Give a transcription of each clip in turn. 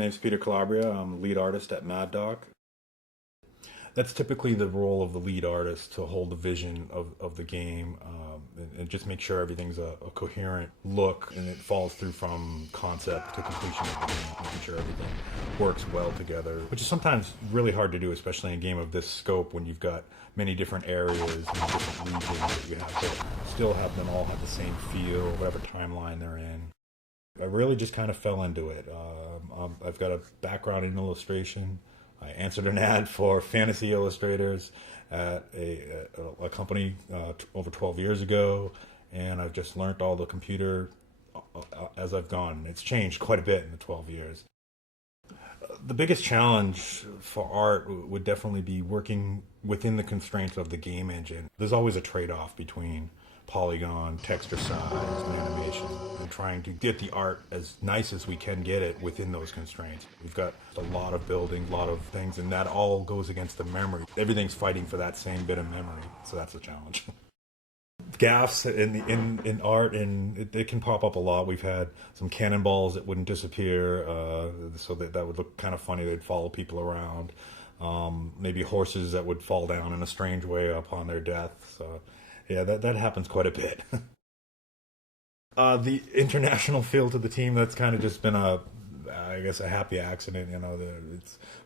name's Peter Calabria. I'm lead artist at Mad Doc. That's typically the role of the lead artist, to hold the vision of the game, and just make sure everything's a coherent look and it follows through from concept to completion of the game, making sure everything works well together, which is sometimes really hard to do, especially in a game of this scope when you've got many different areas and different regions that you have to still have them all have the same feel, whatever timeline they're in. I really just kind of fell into it. I've got a background in illustration. I answered an ad for Fantasy Illustrators at a company over 12 years ago, and I've just learned all the computer as I've gone. It's changed quite a bit in the 12 years. The biggest challenge for art would definitely be working within the constraints of the game engine. There's always a trade-off between polygon, texture size, and animation, and trying to get the art as nice as we can get it within those constraints. We've got a lot of buildings, a lot of things, and that all goes against the memory. Everything's fighting for that same bit of memory, so that's the challenge. Gaffes in art, and it can pop up a lot. We've had some cannonballs that wouldn't disappear, so that would look kind of funny. They'd follow people around. Maybe horses that would fall down in a strange way upon their death. So yeah, that happens quite a bit. The international feel to the team, that's kind of just been I guess a happy accident.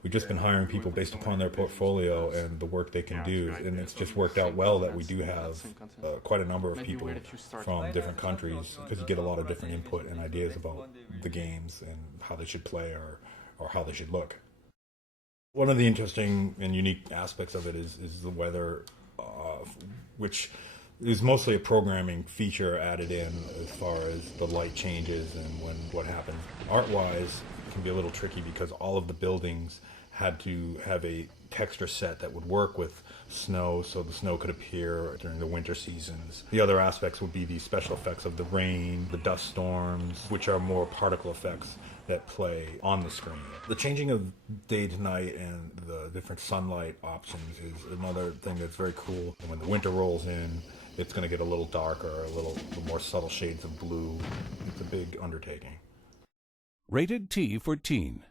We've just been hiring people based upon their portfolio and the work they can do, and it's just worked out well that we do have quite a number of people from different countries, because you get a lot of different input and ideas about the games and how they should play or how they should look. One of the interesting and unique aspects of it is the weather, which is mostly a programming feature added in as far as the light changes and what happens. Art-wise, it can be a little tricky because all of the buildings had to have a texture set that would work with snow, so the snow could appear during the winter seasons. The other aspects would be the special effects of the rain, the dust storms, which are more particle effects that play on the screen. The changing of day to night and the different sunlight options is another thing that's very cool. And when the winter rolls in, it's going to get a little darker, a little more subtle shades of blue. It's a big undertaking. Rated T for Teen.